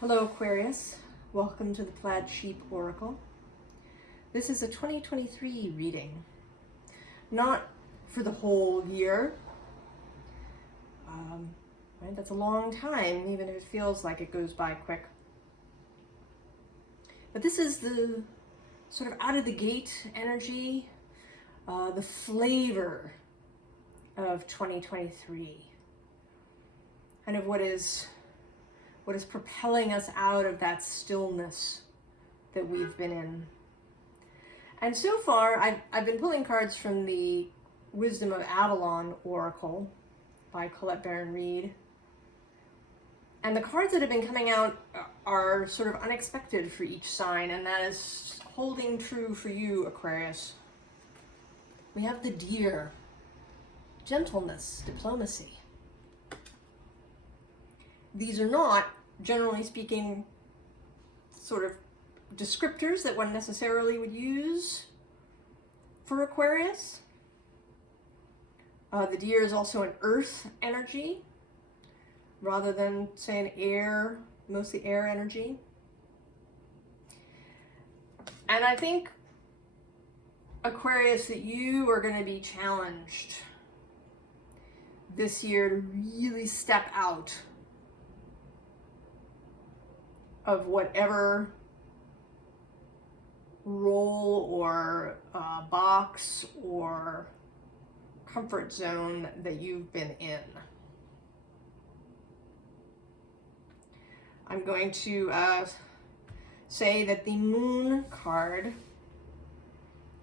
Hello Aquarius, welcome to the Plaid Sheep Oracle. This is a 2023 reading, not for the whole year. Right? That's a long time, even if it feels like it goes by quick. But this is the sort of out of the gate energy, the flavor of 2023. Kind of what is propelling us out of that stillness that we've been in. And so far, I've been pulling cards from the Wisdom of Avalon Oracle by Colette Baron-Reid. And the cards that have been coming out are sort of unexpected for each sign, and that is holding true for you, Aquarius. We have the Deer, gentleness, diplomacy. These are not, generally speaking, sort of descriptors that one necessarily would use for Aquarius. The Deer is also an earth energy rather than, say, an air, mostly air energy. And I think, Aquarius, that you are going to be challenged this year to really step out of whatever role or box or comfort zone that you've been in. I'm going to say that the Moon card,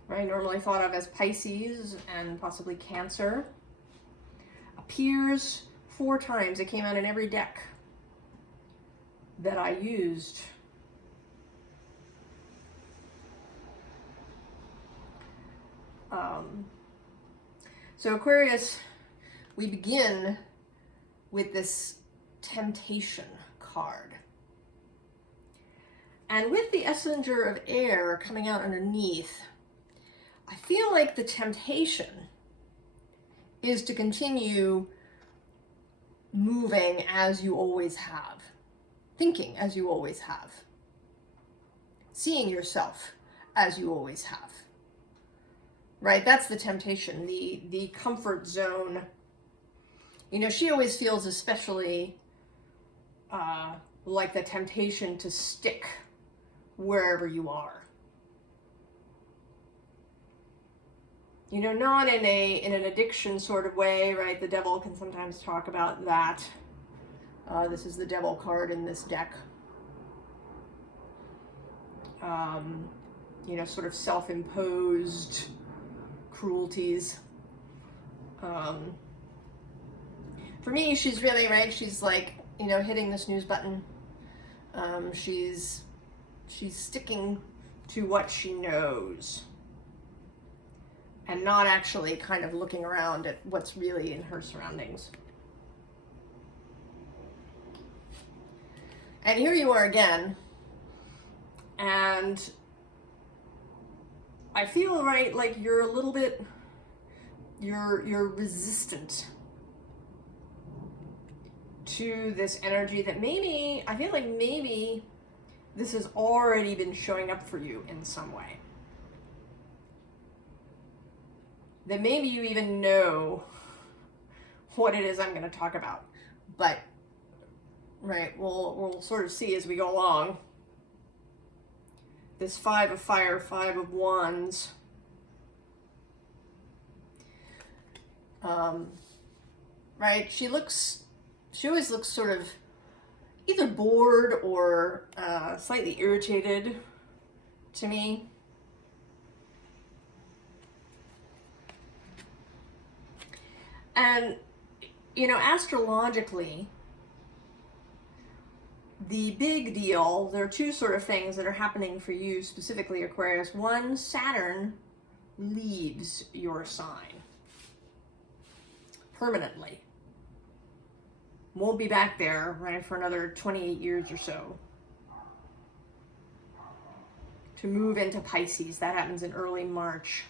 right, normally thought of as Pisces and possibly Cancer, appears 4 times. It came out in every deck that I used. So Aquarius, we begin with this Temptation card. And with the Messenger of Air coming out underneath, I feel like the temptation is to continue moving as you always have. Thinking as you always have. Seeing yourself as you always have. Right? That's the temptation, the comfort zone. You know, she always feels especially like the temptation to stick wherever you are. You know, not in an addiction sort of way, right? The devil can sometimes talk about that. This is the Devil card in this deck. You know, sort of self-imposed cruelties. For me, she's really, right, she's like, you know, hitting the snooze button. She's sticking to what she knows and not actually kind of looking around at what's really in her surroundings. And here you are again, and I feel, right, like you're a little bit, you're resistant to this energy that maybe, I feel like maybe this has already been showing up for you in some way. That maybe you even know what it is I'm going to talk about, but right, we'll sort of see as we go along. This 5 of Fire, 5 of Wands. Right, she always looks sort of either bored or slightly irritated to me. And, you know, astrologically, the big deal, there are 2 sort of things that are happening for you specifically, Aquarius. One, Saturn leaves your sign permanently. Won't be back there, right, for another 28 years or so. To move into Pisces, that happens in early March.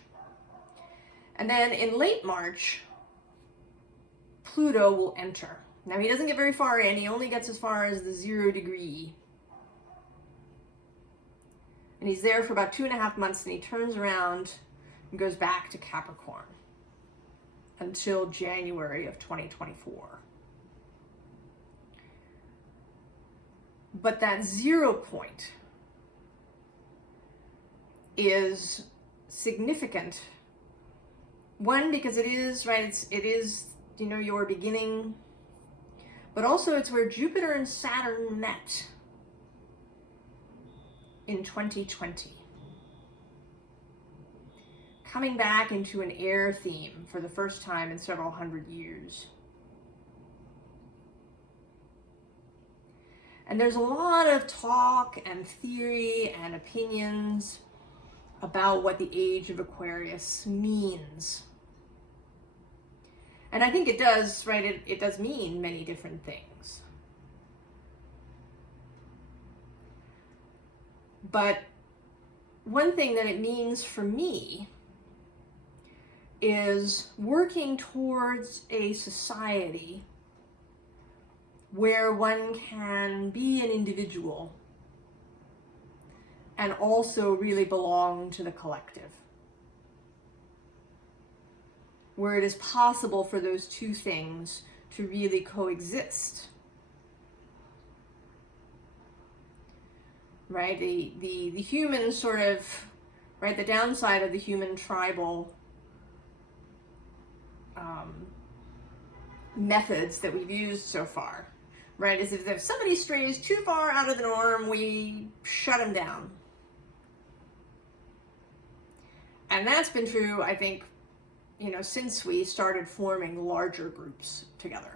And then in late March, Pluto will enter. Now he doesn't get very far in, he only gets as far as the 0 degree And he's there for about 2.5 months, and he turns around and goes back to Capricorn until January of 2024. But that 0 point is significant. One, because it is, right, it is, you know, your beginning, but also it's where Jupiter and Saturn met in 2020. Coming back into an air theme for the first time in several hundred years. And there's a lot of talk and theory and opinions about what the age of Aquarius means. And I think it does, right? It does mean many different things. But one thing that it means for me is working towards a society where one can be an individual and also really belong to the collective. Where it is possible for those two things to really coexist. Right? The human sort of, right, the downside of the human tribal methods that we've used so far, right, is if somebody strays too far out of the norm, we shut them down. And that's been true, I think, you know, since we started forming larger groups together.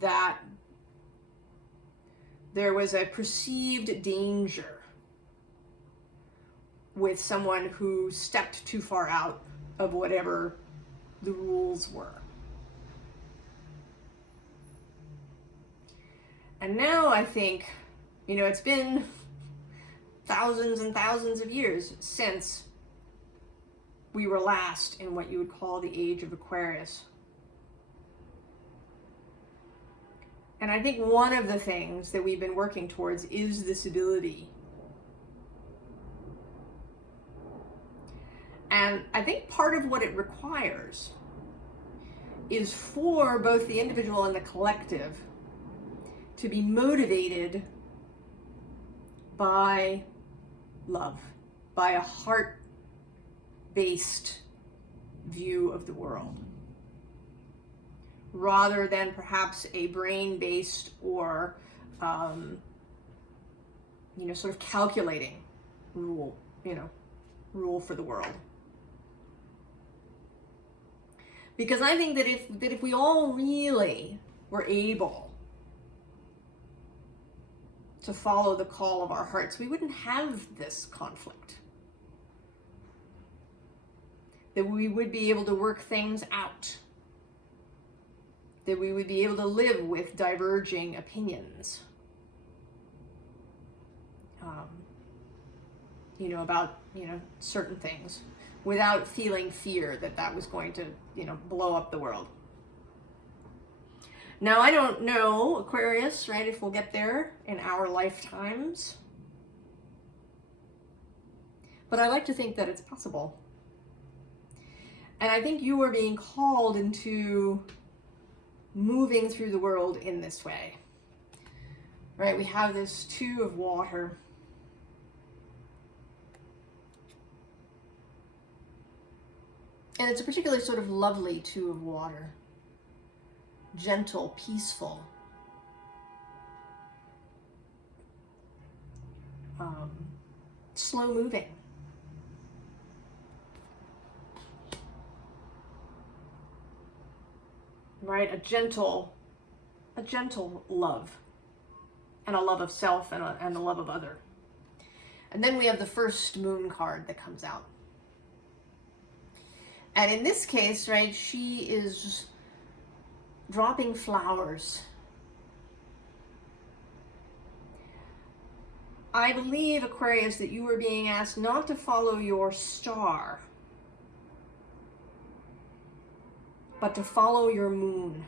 That there was a perceived danger with someone who stepped too far out of whatever the rules were. And now I think, you know, it's been thousands and thousands of years since we were last in what you would call the age of Aquarius. And I think one of the things that we've been working towards is this ability. And I think part of what it requires is for both the individual and the collective to be motivated by love, by a heart-based view of the world, rather than perhaps a brain-based or, you know, sort of calculating rule for the world. Because I think that if we all really were able to follow the call of our hearts, we wouldn't have this conflict. That we would be able to work things out. That we would be able to live with diverging opinions. You know, about, you know, certain things, without feeling fear that that was going to, you know, blow up the world. Now, I don't know, Aquarius, right, if we'll get there in our lifetimes. But I like to think that it's possible. And I think you are being called into moving through the world in this way. Right, we have this 2 of water. And it's a particularly sort of lovely 2 of water. Gentle, peaceful. Slow moving. Right? A gentle love. And a love of self and a love of other. And then we have the first moon card that comes out. And in this case, right, she is dropping flowers. I believe, Aquarius, that you were being asked not to follow your star, but to follow your moon.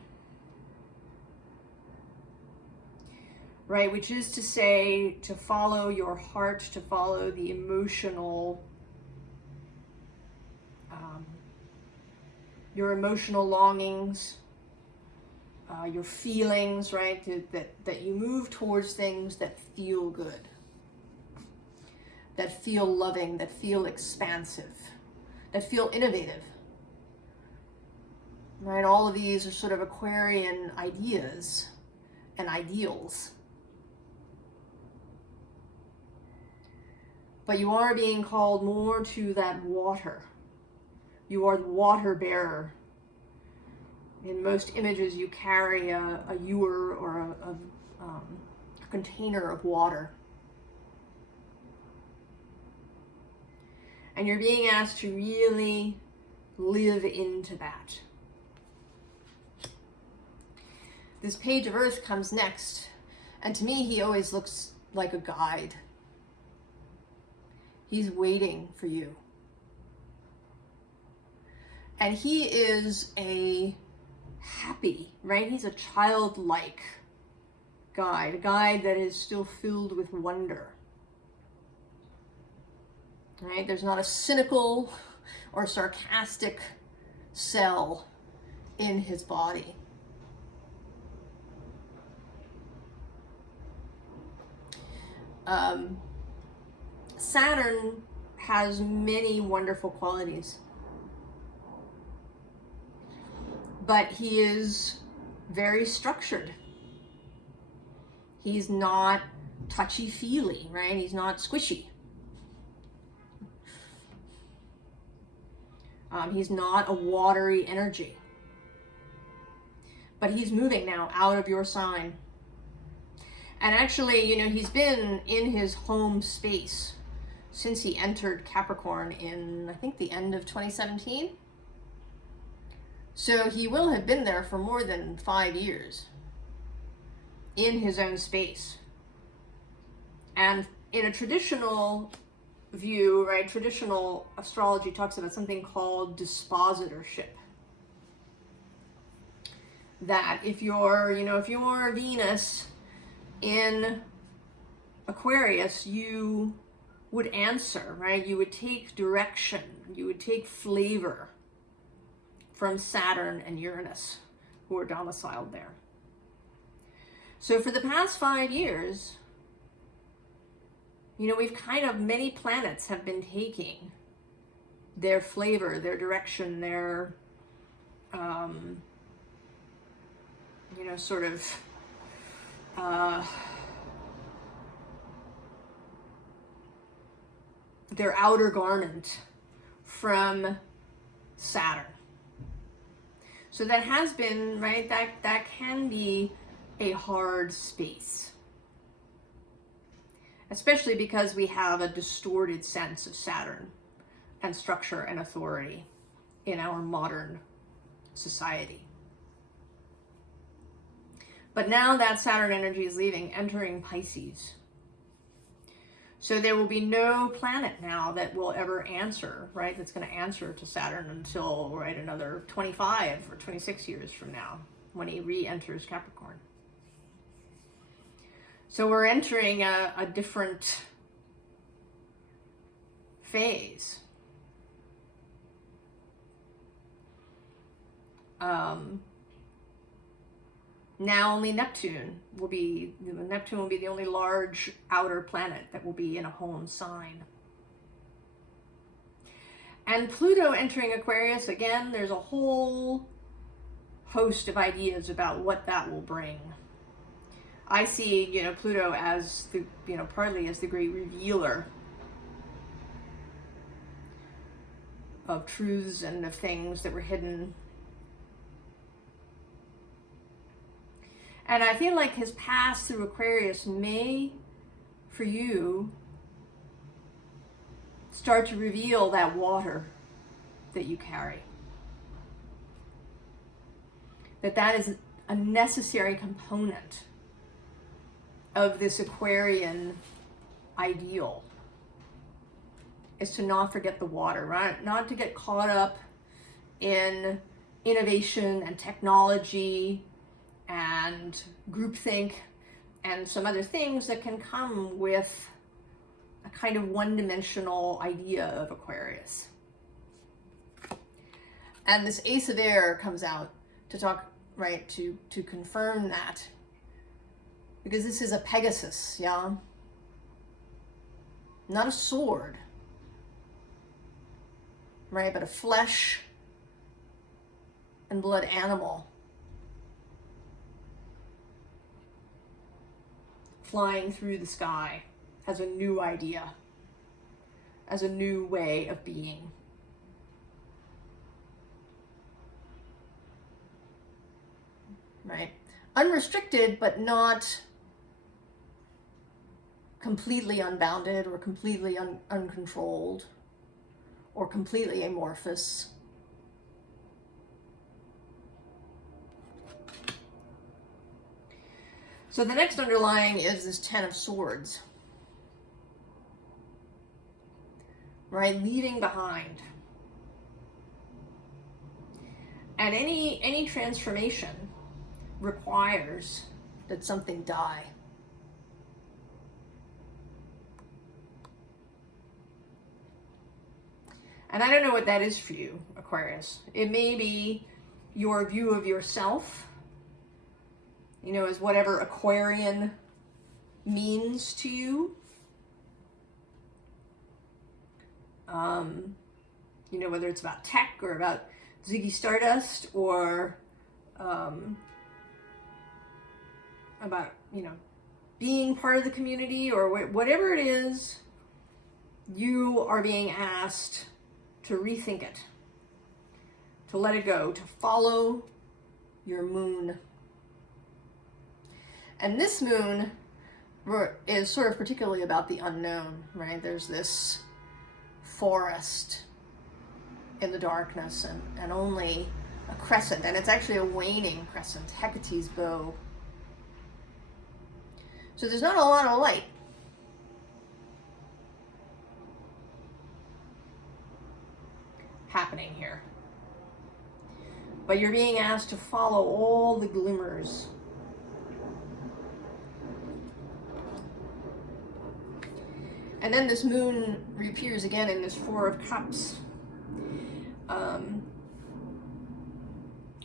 right? Which is to say, to follow your heart, to follow the emotional, your emotional longings, your feelings, right? That you move towards things that feel good, that feel loving, that feel expansive, that feel innovative, right? All of these are sort of Aquarian ideas and ideals. But you are being called more to that water. You are the water bearer. In most images, you carry a ewer or a container of water. And you're being asked to really live into that. This page of Earth comes next, and to me, he always looks like a guide. He's waiting for you. And he is a happy, right? He's a childlike guide, a guide that is still filled with wonder. Right? There's not a cynical or sarcastic cell in his body. Saturn has many wonderful qualities, but he is very structured. He's not touchy-feely, right? He's not squishy. He's not a watery energy. But he's moving now out of your sign. And actually, you know, he's been in his home space since he entered Capricorn in, I think, the end of 2017. So he will have been there for more than 5 years in his own space. And in a traditional view, right, traditional astrology talks about something called dispositorship. That if you're, if you're Venus in Aquarius, you would answer, right? You would take direction, you would take flavor from Saturn and Uranus, who are domiciled there. So for the past 5 years, we've many planets have been taking their flavor, their direction, their, their outer garment from Saturn. So that has been, right, that can be a hard space. Especially because we have a distorted sense of Saturn and structure and authority in our modern society. But now that Saturn energy is leaving, entering Pisces. So there will be no planet now that will ever answer, right? That's going to answer to Saturn until, right, another 25 or 26 years from now when he re-enters Capricorn. So we're entering a different phase. Now only Neptune will be the only large outer planet that will be in a home sign. And Pluto entering Aquarius, again, there's a whole host of ideas about what that will bring. I see, Pluto as the, partly as the great revealer of truths and of things that were hidden. And I feel like his pass through Aquarius may, for you, start to reveal that water that you carry. That is a necessary component of this Aquarian ideal, is to not forget the water, right? Not to get caught up in innovation and technology and groupthink and some other things that can come with a kind of one-dimensional idea of Aquarius. And this Ace of Air comes out to talk, right, to confirm that. Because this is a Pegasus, yeah? Not a sword, right, but a flesh and blood animal flying through the sky as a new idea, as a new way of being. Right? Unrestricted, but not completely unbounded or completely uncontrolled or completely amorphous. So the next underlying is this Ten of Swords, right? Leaving behind. And any transformation requires that something die. And I don't know what that is for you, Aquarius. It may be your view of yourself, you know, as whatever Aquarian means to you. You know, whether it's about tech or about Ziggy Stardust or about, you know, being part of the community or whatever it is, you are being asked to rethink it, to let it go, to follow your moon. And this moon is sort of particularly about the unknown, right? There's this forest in the darkness and only a crescent, and it's actually a waning crescent, Hecate's bow. So there's not a lot of light. Happening here. But you're being asked to follow all the glimmers. And then this moon reappears again in this Four of Cups.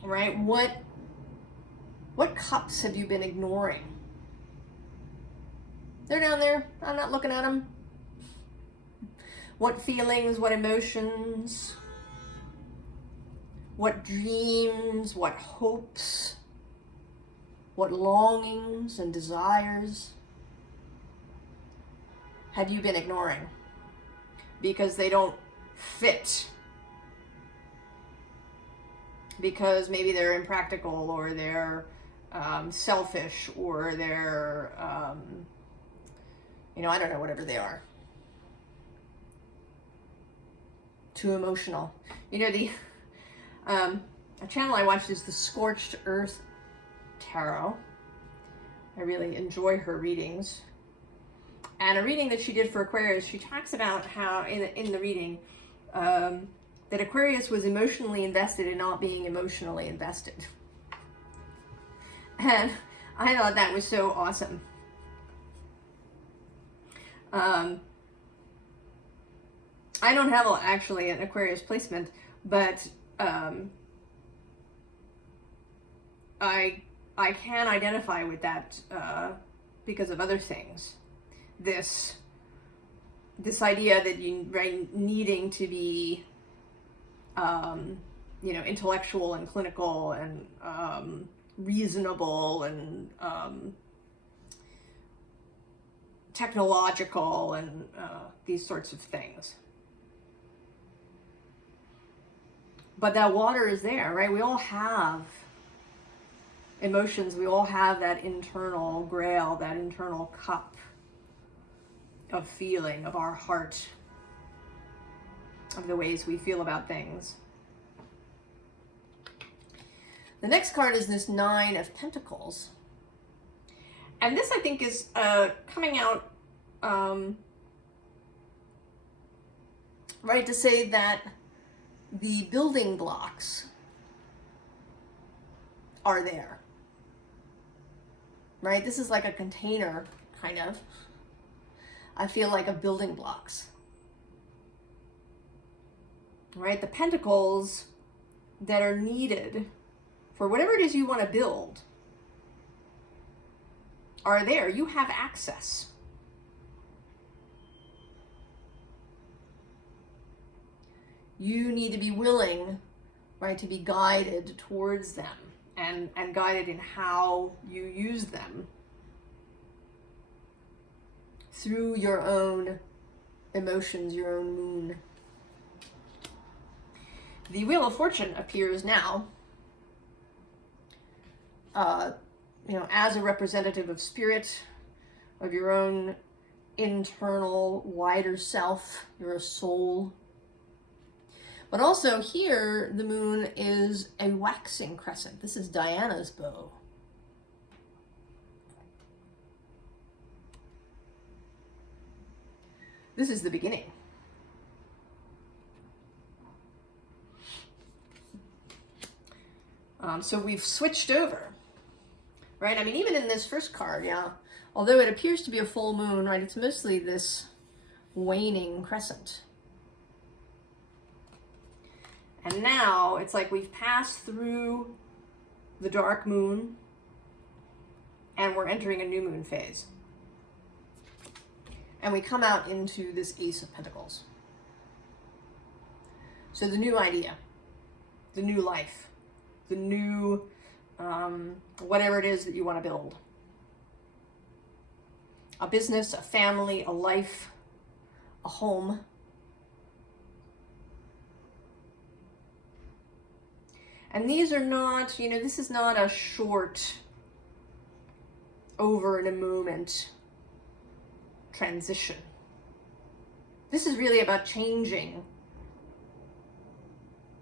Right? What cups have you been ignoring? They're down there. I'm not looking at them. What feelings, what emotions, what dreams, what hopes, what longings and desires have you been ignoring because they don't fit? Because maybe they're impractical or they're selfish or they're, you know, I don't know, whatever they are. Too emotional. You know, a channel I watched is the Scorched Earth Tarot. I really enjoy her readings. And a reading that she did for Aquarius, she talks about how in the reading that Aquarius was emotionally invested in not being emotionally invested. And I thought that was so awesome. I don't have actually an Aquarius placement, but I can identify with that because of other things. This idea that you needing to be you know, intellectual and clinical and reasonable and technological and these sorts of things. But that water is there, right? We all have emotions. We all have that internal grail, that internal cup of feeling, of our heart, of the ways we feel about things. The next card is this Nine of Pentacles. And this, I think, is coming out, right, to say that the building blocks are there. right? This is like a container, kind of. I feel like of building blocks, right? The pentacles that are needed for whatever it is you want to build are there. You have access. You need to be willing, right, to be guided towards them and guided in how you use them through your own emotions, your own moon. The Wheel of Fortune appears now, as a representative of spirit, of your own internal, wider self, your soul. But also here, the moon is a waxing crescent. This is Diana's bow. This is the beginning. So we've switched over, right? I mean, even in this first card, yeah, although it appears to be a full moon, right, it's mostly this waning crescent. And now it's like we've passed through the dark moon and we're entering a new moon phase. And we come out into this Ace of Pentacles. So the new idea, the new life, the new whatever it is that you want to build. A business, a family, a life, a home. And these are not, this is not a short, over in a moment transition. This is really about changing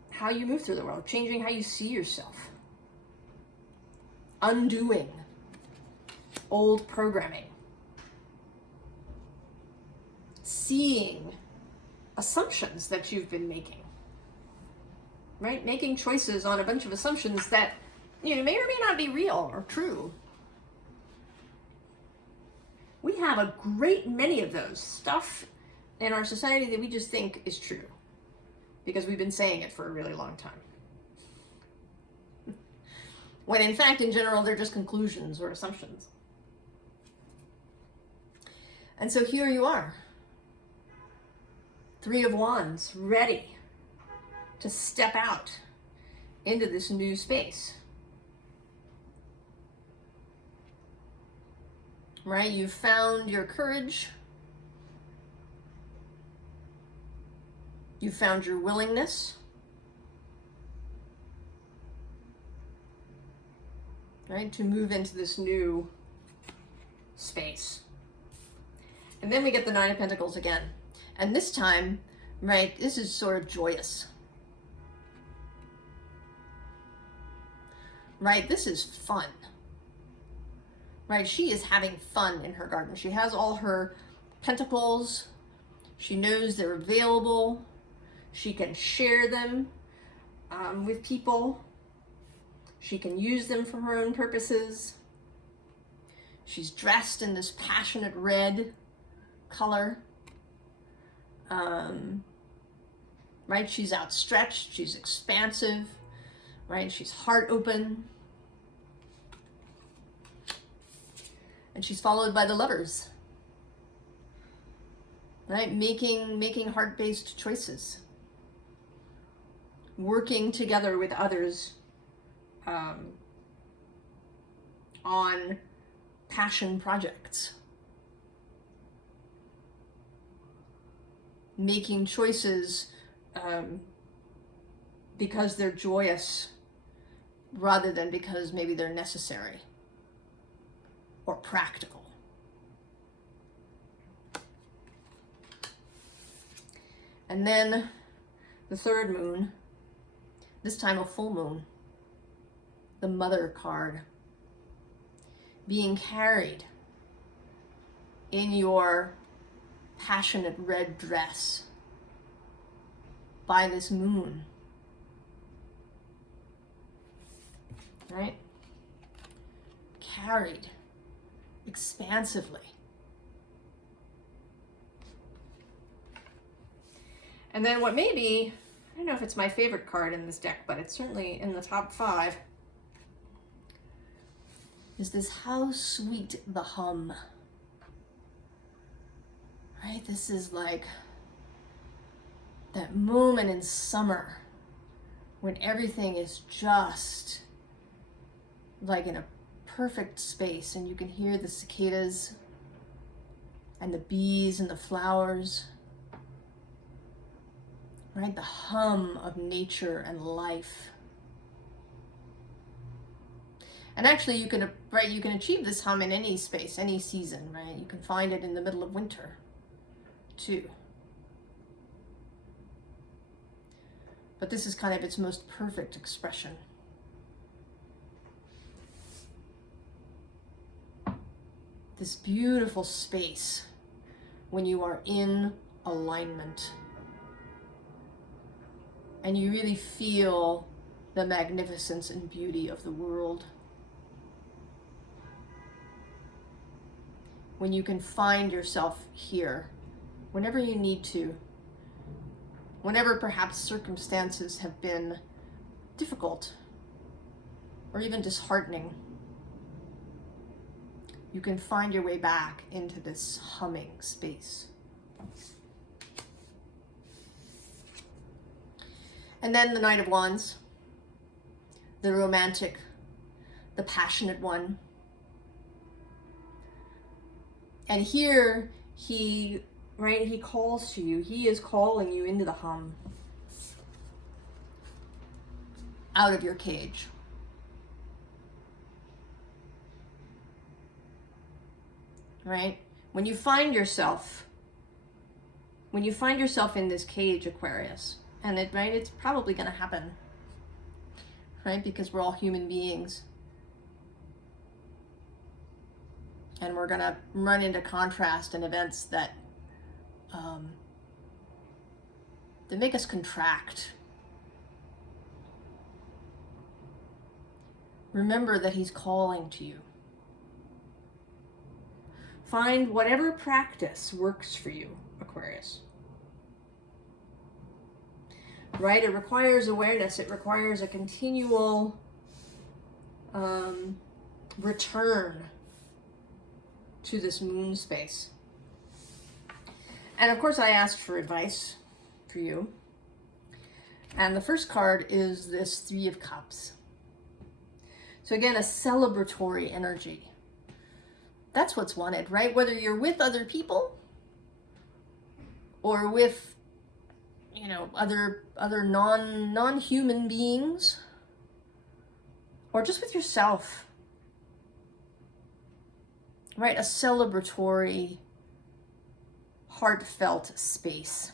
how you move through the world, changing how you see yourself, undoing old programming, seeing assumptions that you've been making, right? Making choices on a bunch of assumptions that, may or may not be real or true. We have a great many of those stuff in our society that we just think is true because we've been saying it for a really long time. When in fact, in general, they're just conclusions or assumptions. And so here you are, Three of Wands, ready to step out into this new space. Right? You've found your courage. You've found your willingness. Right? To move into this new space. And then we get the Nine of Pentacles again. And this time, right, this is sort of joyous. Right? This is fun. Right? She is having fun in her garden. She has all her pentacles. She knows they're available. She can share them with people. She can use them for her own purposes. She's dressed in this passionate red color. Right? She's outstretched. She's expansive. Right? She's heart open. And she's followed by the Lovers. Right? Making heart-based choices. Working together with others on passion projects. Making choices because they're joyous rather than because maybe they're necessary or practical. And then the third moon, this time a full moon, the Mother card, being carried in your passionate red dress by this moon. Right? Carried expansively. And then what may be, I don't know if it's my favorite card in this deck, but it's certainly in the top 5, is this How Sweet the Hum. Right? This is like that moment in summer when everything is just like in a perfect space and you can hear the cicadas and the bees and the flowers. Right? The hum of nature and life. And actually you can achieve this hum in any space, any season, right? You can find it in the middle of winter too. But this is kind of its most perfect expression. This beautiful space when you are in alignment and you really feel the magnificence and beauty of the world. When you can find yourself here, whenever you need to, whenever perhaps circumstances have been difficult or even disheartening, you can find your way back into this humming space. And then the Knight of Wands, the romantic, the passionate one. And here he calls to you. He is calling you into the hum, out of your cage. Right? When you find yourself in this cage, Aquarius, and it's probably going to happen, right? Because we're all human beings. And we're going to run into contrast and events that make us contract. Remember that he's calling to you. Find whatever practice works for you, Aquarius. Right? It requires awareness. It requires a continual return to this moon space. And of course I asked for advice for you. And the first card is this 3 of Cups. So again, a celebratory energy. That's what's wanted, right? Whether you're with other people or with, other non-human beings, or just with yourself. Right? A celebratory, heartfelt space.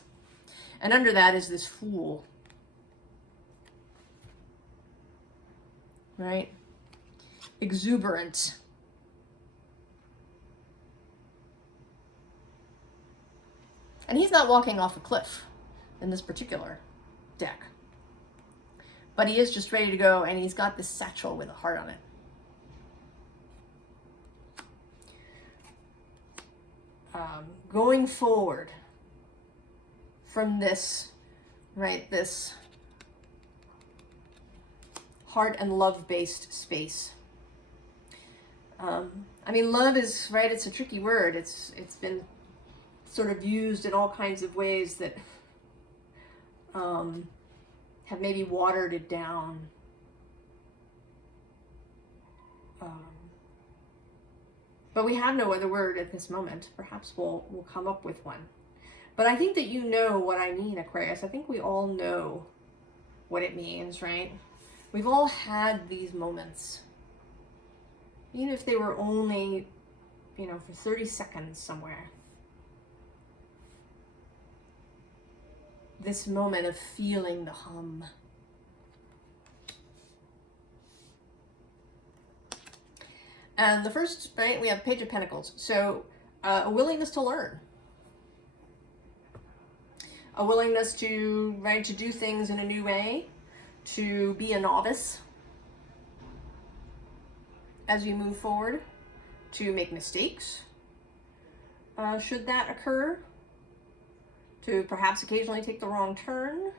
And under that is this Fool. Right? Exuberant. And he's not walking off a cliff in this particular deck. But he is just ready to go, and he's got this satchel with a heart on it. Going forward from this, right, this heart and love-based space. Love is, right, it's a tricky word. It's been sort of used in all kinds of ways that have maybe watered it down. But we have no other word at this moment. Perhaps we'll come up with one. But I think that you know what I mean, Aquarius. I think we all know what it means, right? We've all had these moments. Even if they were only, for 30 seconds somewhere. This moment of feeling the hum. And the first, right, we have Page of Pentacles. So a willingness to learn. A willingness to, right, to do things in a new way. To be a novice as you move forward. to make mistakes, should that occur, to perhaps occasionally take the wrong turn,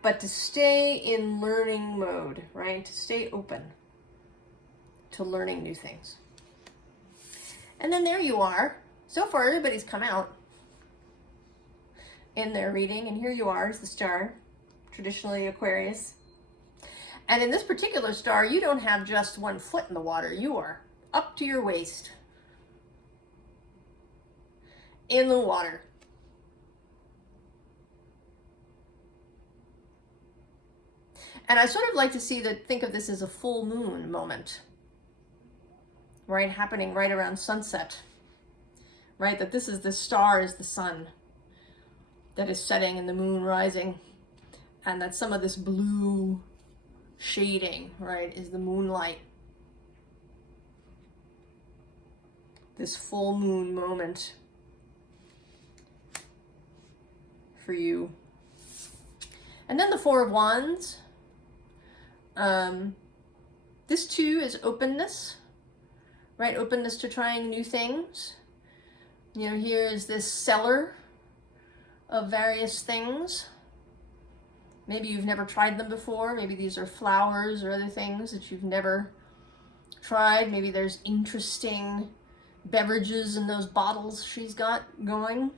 but to stay in learning mode, right? To stay open to learning new things. And then there you are. So far, everybody's come out in their reading, and here you are as the star, traditionally Aquarius. And in this particular star, you don't have just one foot in the water. You are up to your waist in the water. And I sort of like to think of this as a full moon moment, right? Happening right around sunset, right? That the star is the sun that is setting and the moon rising, and that some of this blue shading, right, is the moonlight. This full moon moment for you. And then the Four of Wands. This too is openness, right? Openness to trying new things. You know, here is this cellar of various things. Maybe you've never tried them before. Maybe these are flowers or other things that you've never tried. Maybe there's interesting beverages in those bottles she's got going.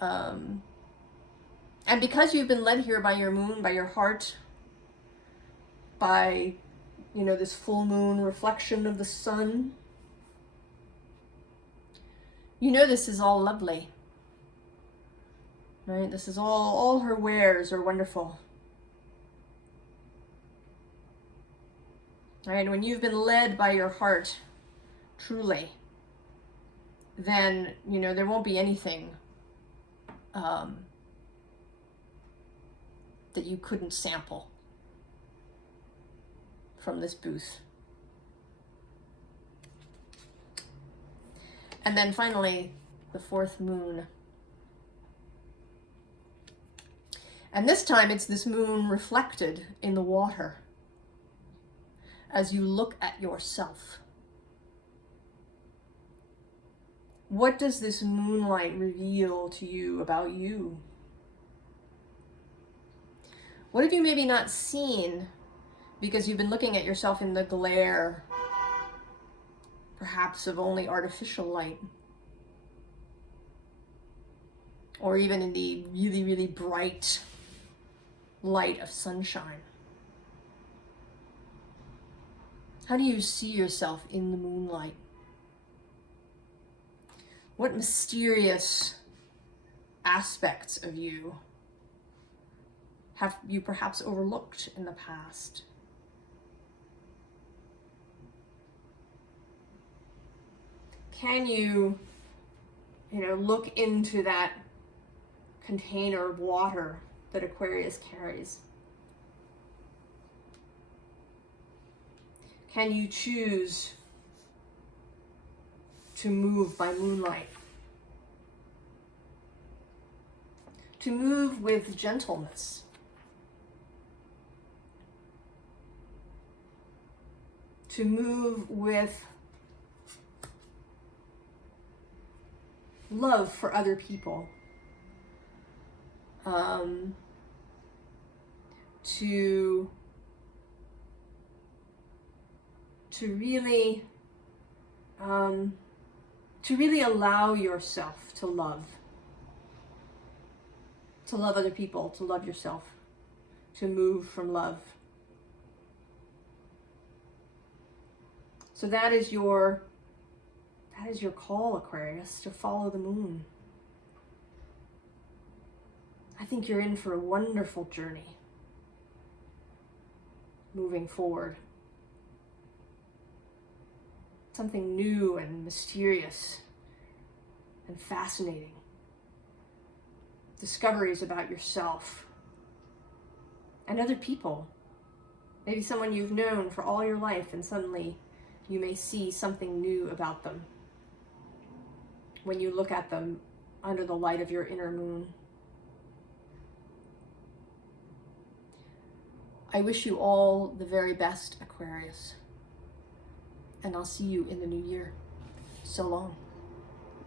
And because you've been led here by your moon, by your heart, by, you know, this full moon reflection of the sun, you know this is all lovely, right? This is all her wares are wonderful. Right? When you've been led by your heart, truly, then, you know, there won't be anything that you couldn't sample from this booth. And then finally, the fourth moon. And this time it's this moon reflected in the water as you look at yourself. What does this moonlight reveal to you about you? What have you maybe not seen because you've been looking at yourself in the glare, perhaps of only artificial light? Or even in the really, really bright light of sunshine? How do you see yourself in the moonlight? What mysterious aspects of you have you perhaps overlooked in the past? Can you look into that container of water that Aquarius carries? Can you choose to move by moonlight? To move with gentleness? To move with love for other people? To really allow yourself to love other people, to love yourself, to move from love. So that is your call, Aquarius, to follow the moon. I think you're in for a wonderful journey moving forward. Something new and mysterious and fascinating. Discoveries about yourself and other people. Maybe someone you've known for all your life, and suddenly you may see something new about them when you look at them under the light of your inner moon. I wish you all the very best, Aquarius. And I'll see you in the new year. So long.